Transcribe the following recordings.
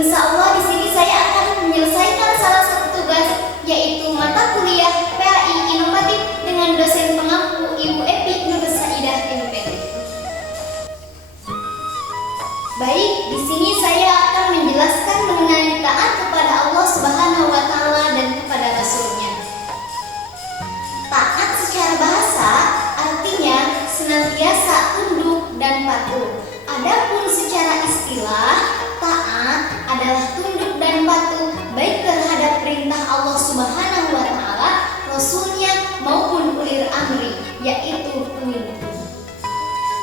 insya Allah di sini saya akan menyelesaikan salah satu tugas, yaitu mata kuliah PAI Inovatif dengan dosen pengampu Ibu Epi Nur Saidah MPT. Baik, di sini saya akan menjelaskan mengenai taat kepada Allah Subhanahu wa Ta'ala dan kepada Rasul-Nya. Taat secara bahasa artinya senantiasa tunduk dan patuh. Adapun secara istilah, taat adalah tunduk dan patuh baik terhadap perintah Allah Subhanahu wa Ta'ala, Rasul-Nya maupun ulil amri, yaitu pemimpin.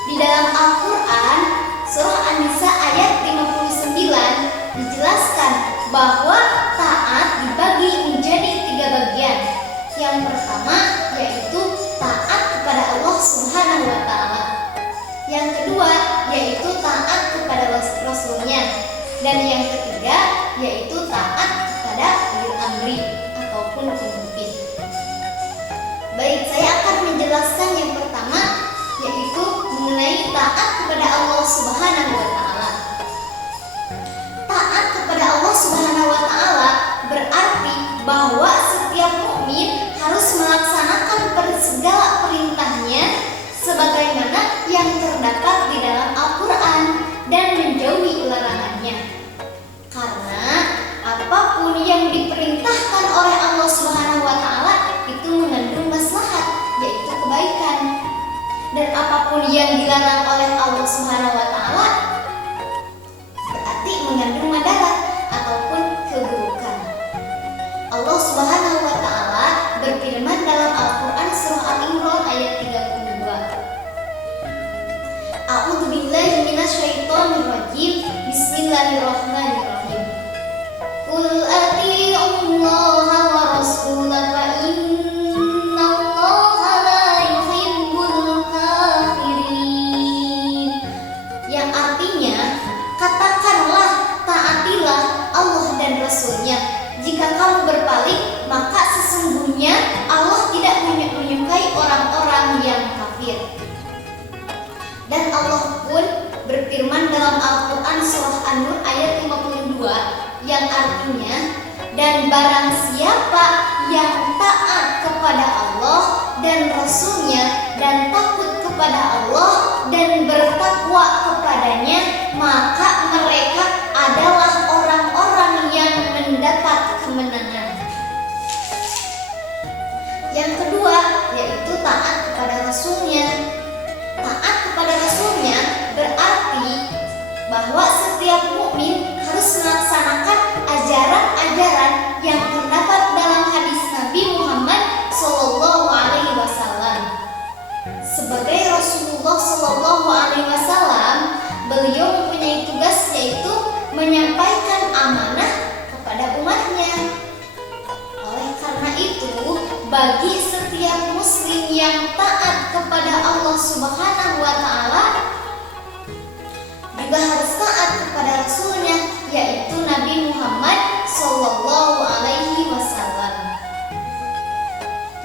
Di dalam Al-Quran, surah An-Nisa ayat 59 dijelaskan bahwa taat dibagi menjadi 3 bagian. Yang pertama yaitu taat kepada Allah Subhanahu wa Ta'ala. Yang kedua yaitu taat kepada Rasul-Nya. Dan yang ketiga yaitu taat kepada ulil amri ataupun pemimpin. Baik, saya akan menjelaskan yang pertama, yaitu mengenai taat kepada Allah Subhanahu wa Ta'ala. Taat kepada Allah Subhanahu wa Ta'ala berarti bahwa setiap mukmin harus melaksanakan segala perintahnya sebagaimana yang terdapat di dalam Al-Quran dan menjauhi larangannya. Karena apapun yang diperintahkan oleh Allah Subhanahu wa Ta'ala itu mengandung maslahat, yaitu kebaikan. Dan apapun yang dilarang oleh Allah Subhanahu wa Ta'ala berarti mengandung madarat ataupun keburukan. Allah Subhanahu wa Ta'ala berfirman dalam Al-Quran surah Al-Imran ayat 32. A'udzubillahi minasyaitonirrajim. Bismillahirrahmanirrahim. Qul atii'ullaha wa rasulahu fa innallaha la yuhibbul kafirin. Yang artinya, katakanlah, taatilah Allah dan Rasul-Nya. Jika kamu berpaling, maka sesungguhnya Allah tidak menyukai orang-orang yang kafir. Dan Allah pun berfirman dalam Al-Quran surah An-Nur ayat 52 yang artinya, dan barang siapa yang taat kepada Allah dan Rasul-Nya dan takut kepada Allah dan bertakwa kepadanya, maka mereka adalah orang-orang yang mendapat kemenangan. Yang kedua yaitu taat kepada Rasul-Nya. Taat kepada Rasul-Nya berarti bahwa setiap mukmin harus melaksanakan ajaran-ajaran yang terdapat dalam hadis Nabi Muhammad SAW. Sebagai Rasulullah SAW, beliau mempunyai tugas yaitu menyampaikan amanah kepada umatnya. Oleh karena itu, bagi setiap muslim yang taat kepada Allah Subhanahu wa Ta'ala juga harus taat kepada Rasul-Nya, yaitu Nabi Muhammad SAW.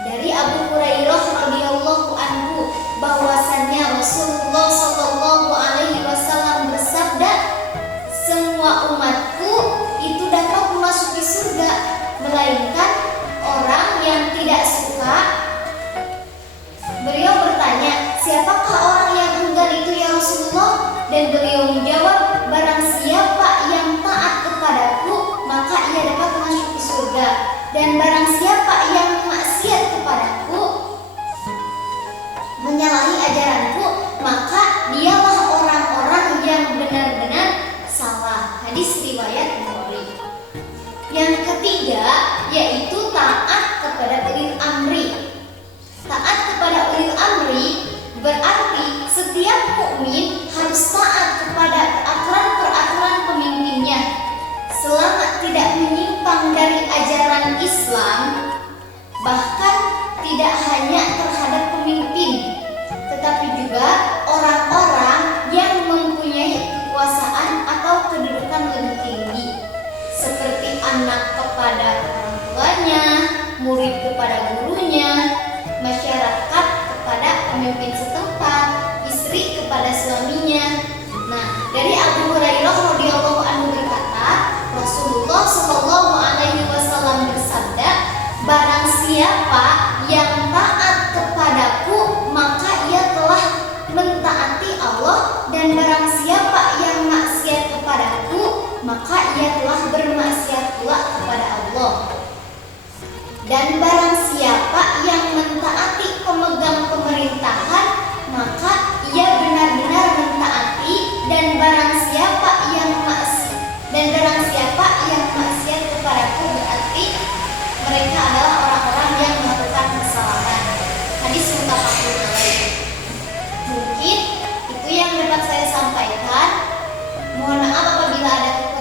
Dari Abu Hurairah radhiyallahu anhu bahwasannya Rasulullah SAW bersabda, semua umatku itu dapat memasuki surga, melainkan orang yang tidak suka. Beliau bertanya, siapakah orang yang enggan itu ya Rasulullah? Dan beliau menjawab, barang siapa yang taat kepadaku, maka ia dapat memasuki surga. Dan barang siapa yang maksiat kepadaku, menyalahi ajaranku, maka dialah orang-orang yang benar-benar salah. Hadis riwayat Bukhari. Yang ketiga yaitu taat kepada ulil amri. Taat kepada ulil amri berarti setiap mukmin harus taat kepada peraturan-peraturan pemimpinnya selama tidak menyimpang dari ajaran Islam, bahkan tidak hanya terhadap pemimpin, tetapi juga orang-orang yang mempunyai kekuasaan atau kedudukan lebih tinggi, seperti anak kepada orang tuanya, murid kepada gurunya, masyarakat kepada pemimpin setempat, istri kepada suaminya. Nah, dari Abu Hurairah radhiyallahu anhu berkata, telah bermaksiat pula kepada Allah. Dan barang siapa yang mentaati pemegang pemerintahan, maka ia benar-benar mentaati, dan barang siapa yang maksiat kepadaku, berarti mereka adalah orang-orang yang melakukan kesalahan. Hadis muttafaqun alaih. Mungkin itu yang dapat saya sampaikan. Mohon maaf apabila ada